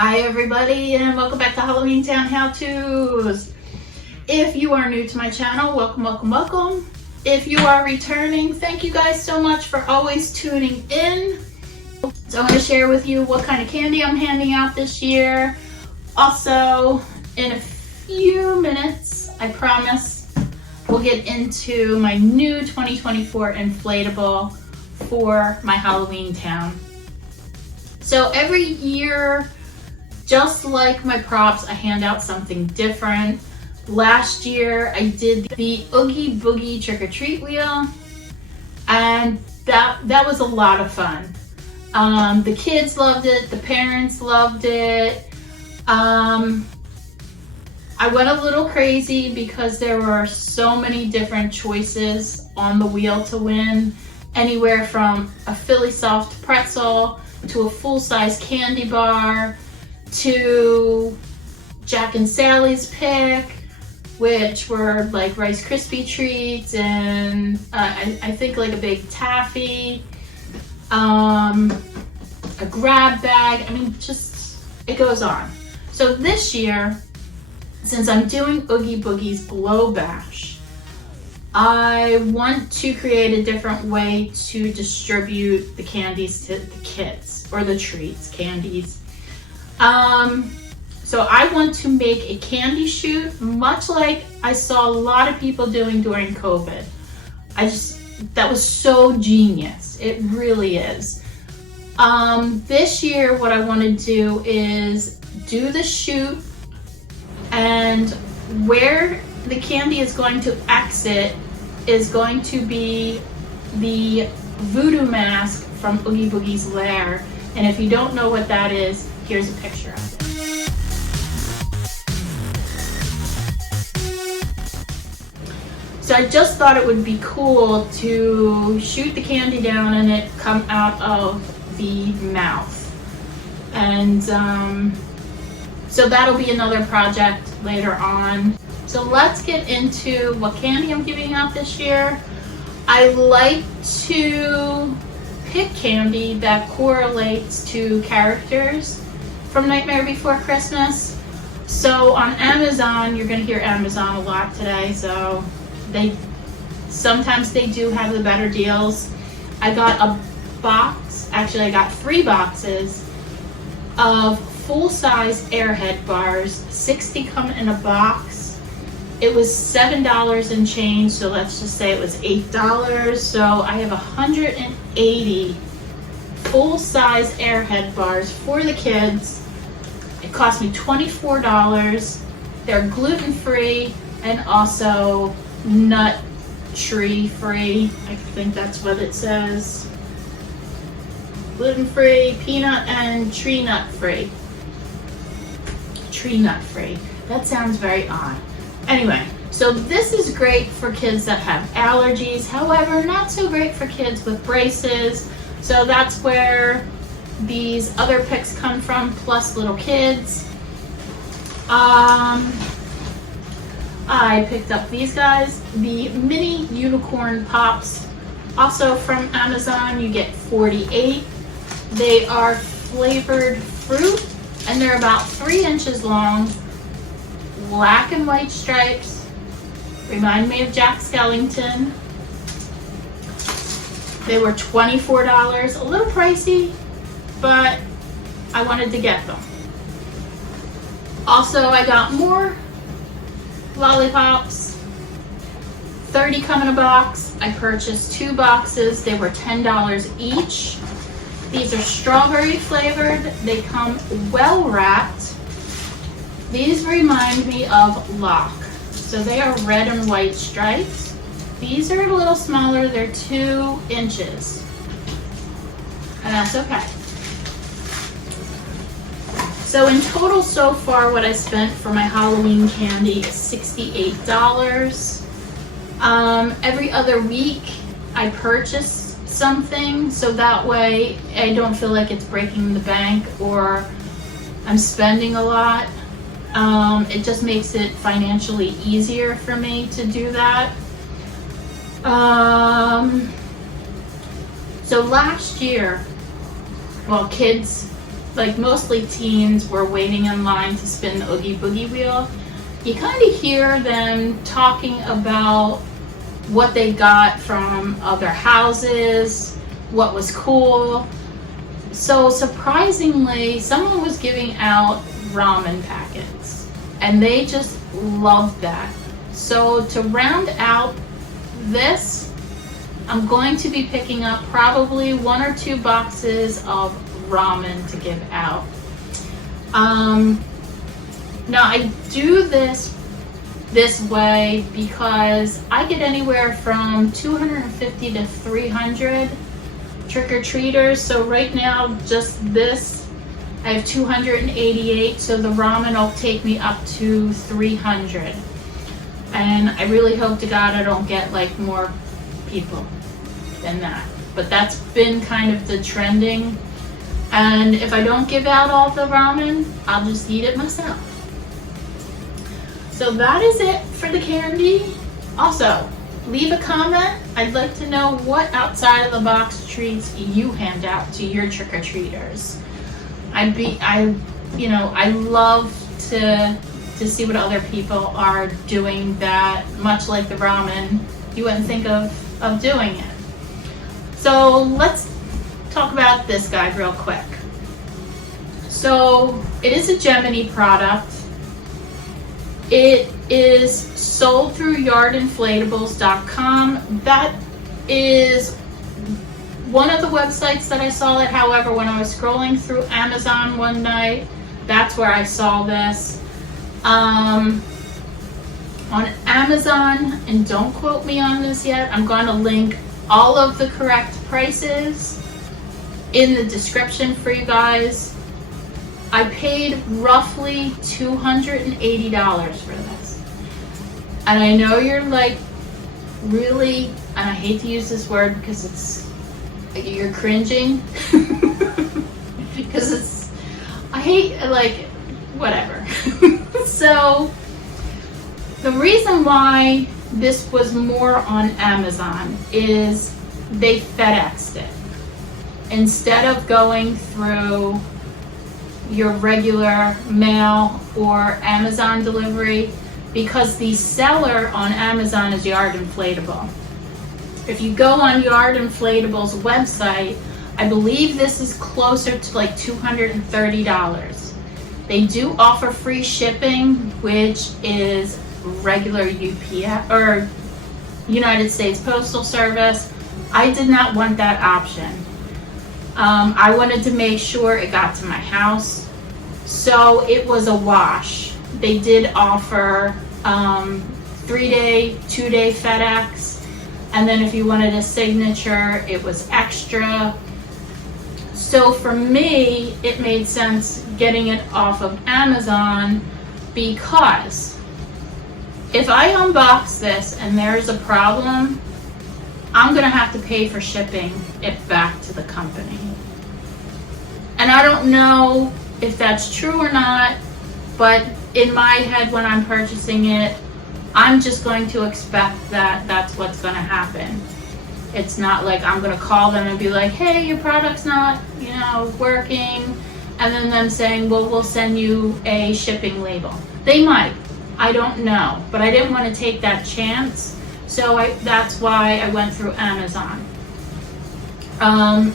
Hi everybody, and welcome back to Halloween Town How-Tos. If you are new to my channel, welcome. If you are returning, thank you guys so much for always tuning in. So I'm going to share with you what kind of candy I'm handing out this year. Also, in a few minutes, I promise, we'll get into my new 2024 inflatable for my Halloween Town. So every year, just like my props, I hand out something different. Last year, I did the Oogie Boogie Trick or Treat wheel, and that was a lot of fun. The kids loved it, the parents loved it. I went a little crazy because there were so many different choices on the wheel to win, anywhere from a Philly soft pretzel to a full-size candy bar, to Jack and Sally's pick, which were like Rice Krispie treats and I think like a big taffy, a grab bag. I mean, just, it goes on. So this year, since I'm doing Oogie Boogie's Blow Bash, I want to create a different way to distribute the candies to the kids, or the treats, candies. So I want to make a candy chute, much like I saw a lot of people doing during COVID. That was so genius. It really is. This year, what I want to do is do the chute, and where the candy is going to exit is going to be the voodoo mask from Oogie Boogie's lair. And if you don't know what that is, here's a picture of it. So I just thought it would be cool to shoot the candy down and it come out of the mouth. And so that'll be another project later on. So let's get into what candy I'm giving out this year. I like to pick candy that correlates to characters from Nightmare Before Christmas. So on Amazon, you're going to hear Amazon a lot today, so sometimes they do have the better deals. I got a box, actually I got 3 boxes of full-size Airhead bars, 60 come in a box. It was $7 and change, so let's just say it was $8. So I have 180 full-size Airhead bars for the kids. It cost me $24. They're gluten-free and also nut tree free. I think that's what it says. Gluten-free, peanut and tree nut free. Tree nut free. That sounds very odd. Anyway, so this is great for kids that have allergies. However, not so great for kids with braces. So that's where these other picks come from, plus little kids. I picked up these guys, the mini unicorn pops, also from Amazon. You get 48. They are flavored fruit, and they're about 3 inches long, black and white stripes, remind me of Jack Skellington. They were $24, a little pricey, but I wanted to get them. Also, I got more lollipops, 30 come in a box. I purchased 2 boxes. They were $10 each. These are strawberry flavored. They come well wrapped. These remind me of Lock. So they are red and white stripes. These are a little smaller. They're 2 inches. And that's okay. So in total so far, what I spent for my Halloween candy is $68. Every other week I purchase something, so that way I don't feel like it's breaking the bank or I'm spending a lot. It just makes it financially easier for me to do that. So last year, well, kids like mostly teens, were waiting in line to spin the Oogie Boogie wheel, you kind of hear them talking about what they got from other houses, what was cool. So surprisingly, someone was giving out ramen packets, and they just loved that. So to round out this, I'm going to be picking up probably 1 or 2 boxes of ramen to give out. Now I do this way because I get anywhere from 250 to 300 trick-or-treaters. So right now, just this, I have 288, so the ramen will take me up to 300. And I really hope to God I don't get like more people than that. But that's been kind of the trending. And if I don't give out all the ramen, I'll just eat it myself. So that is it for the candy. Also, leave a comment. I'd like to know what outside of the box treats you hand out to your trick-or-treaters. I love to see what other people are doing that, much like the ramen, you wouldn't think of doing it. So let's talk about this guy real quick. So it is a Gemmy product. It is sold through yardinflatables.com. That is one of the websites that I saw it. However, when I was scrolling through Amazon one night, that's where I saw this. On Amazon, and don't quote me on this yet, I'm going to link all of the correct prices in the description for you guys. I paid roughly $280 for this. And I know you're like, really, and I hate to use this word because you're cringing. Because I hate, like, whatever. So, the reason why this was more on Amazon is they FedExed it. Instead of going through your regular mail or Amazon delivery, because the seller on Amazon is Yard Inflatable. If you go on Yard Inflatable's website, I believe this is closer to like $230. They do offer free shipping, which is regular UPS or United States Postal Service. I did not want that option. I wanted to make sure it got to my house, so it was a wash. They did offer 3-day, 2-day FedEx, and then if you wanted a signature, it was extra. So for me, it made sense getting it off of Amazon, because if I unbox this and there's a problem, I'm gonna have to pay for shipping it back to the company. And I don't know if that's true or not, but in my head when I'm purchasing it, I'm just going to expect that that's what's gonna happen. It's not like I'm gonna call them and be like, hey, your product's not, working, and then them saying, well, we'll send you a shipping label. They might, I don't know, but I didn't want to take that chance, so that's why I went through Amazon.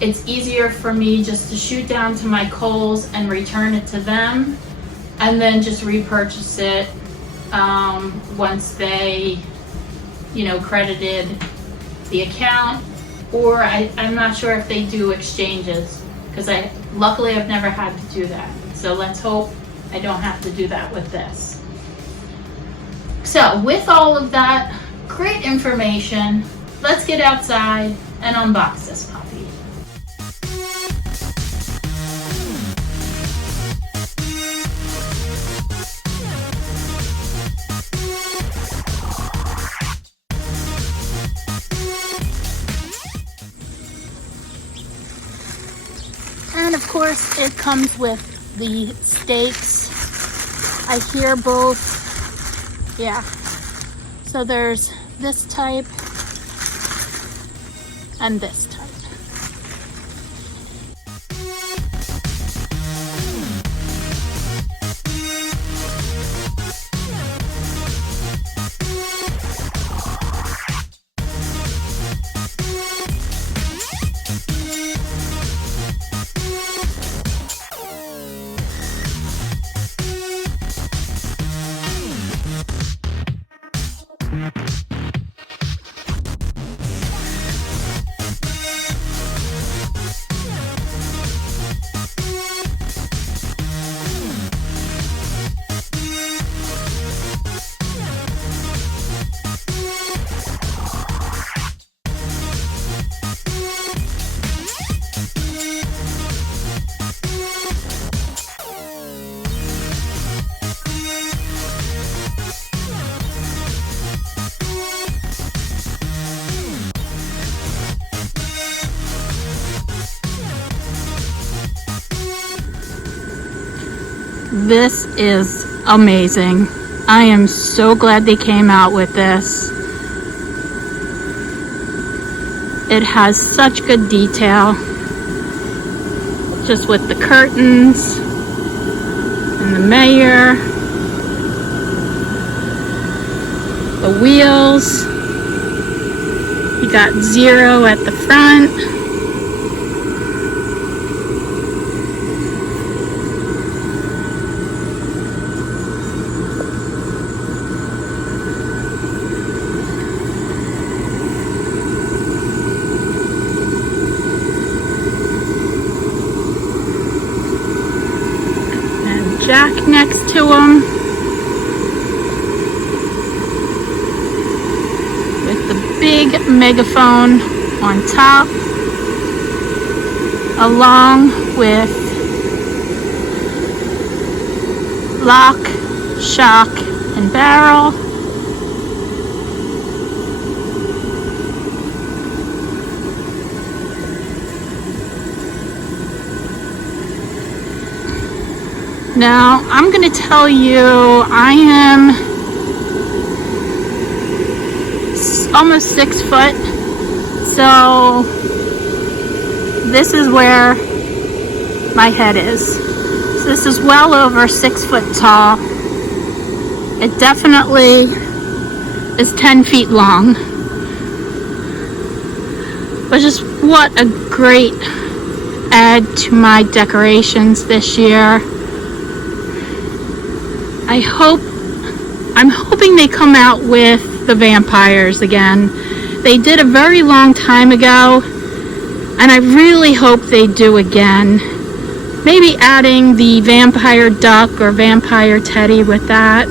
It's easier for me just to shoot down to my Kohl's and return it to them, and then just repurchase it once they, credited the account, or I'm not sure if they do exchanges, because luckily I've never had to do that. So let's hope I don't have to do that with this. So with all of that great information, let's get outside and unbox this puppy. And of course it comes with the steaks. I hear both. Yeah. So there's this type and this type. This is amazing. I am so glad they came out with this. It has such good detail. Just with the curtains and the mayor, the wheels. You got 0 at the front. And Jack next to him. Big megaphone on top, along with lock, shock, and barrel. Now, I'm going to tell you, I am almost 6 foot, so this is where my head is. So this is well over 6 foot tall. It definitely is 10 feet long. But just what a great add to my decorations this year. I'm hoping they come out with the vampires again. They did a very long time ago, and I really hope they do again. Maybe adding the vampire duck or vampire teddy with that.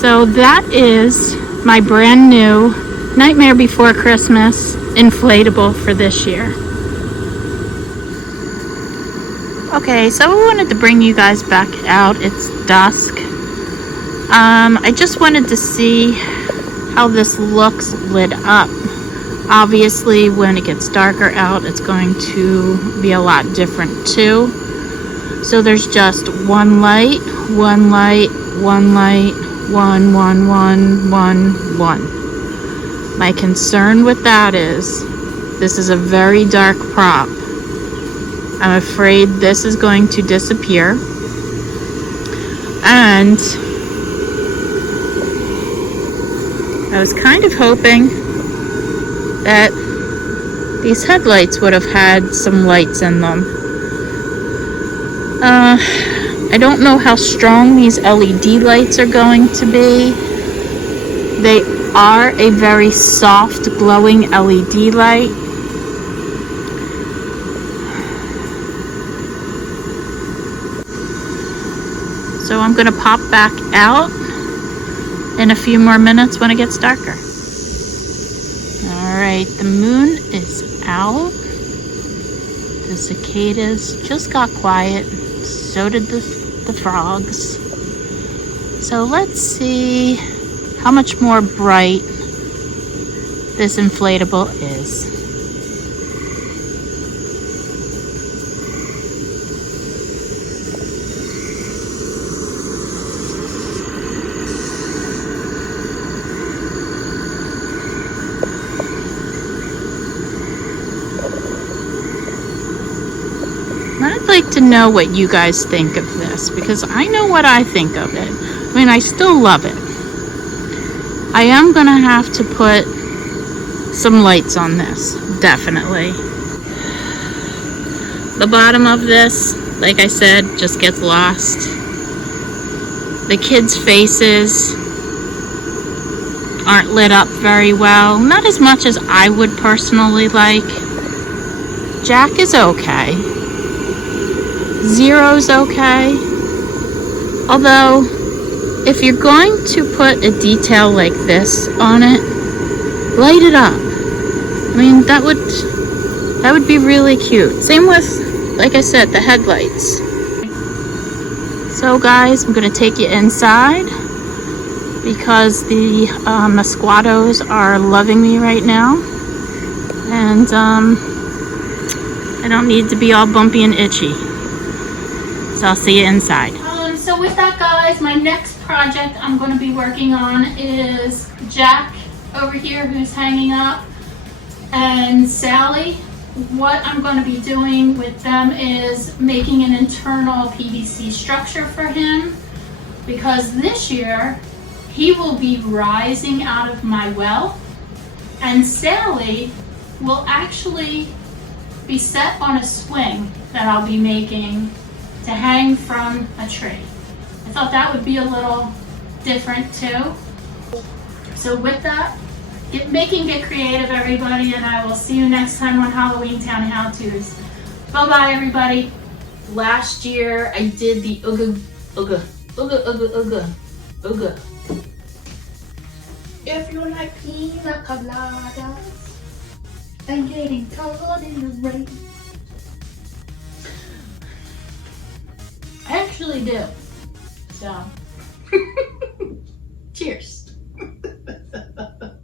So that is my brand new Nightmare Before Christmas inflatable for this year. Okay, so I wanted to bring you guys back out. It's dusk. I just wanted to see how this looks lit up. Obviously, when it gets darker out, it's going to be a lot different too. So there's just one light, one light, one light, one. My concern with that is, this is a very dark prop. I'm afraid this is going to disappear. And I was kind of hoping that these headlights would have had some lights in them. I don't know how strong these LED lights are going to be. They are a very soft glowing LED light. So I'm going to pop back out in a few more minutes when it gets darker. Alright, the moon is out. The cicadas just got quiet. So did the frogs. So let's see how much more bright this inflatable is. I'd like to know what you guys think of this, because I know what I think of it. I mean, I still love it. I am going to have to put some lights on this, definitely. The bottom of this, like I said, just gets lost. The kids' faces aren't lit up very well. Not as much as I would personally like. Jack is okay. Zero's okay. Although, if you're going to put a detail like this on it, light it up. I mean, that would be really cute. Same with, like I said, the headlights. So guys, I'm gonna take you inside because the mosquitoes are loving me right now. And I don't need to be all bumpy and itchy. So I'll see you inside. So with that, guys, my next project I'm going to be working on is Jack over here, who's hanging up, and Sally. What I'm going to be doing with them is making an internal PVC structure for him, because this year he will be rising out of my well, and Sally will actually be set on a swing that I'll be making to hang from a tree. I thought that would be a little different too. So with that, get creative, everybody, and I will see you next time on Halloween Town How-Tos. Bye-bye, everybody. Last year, I did the ooga. If you like pina coladas and getting caught in the rain. I actually do. So.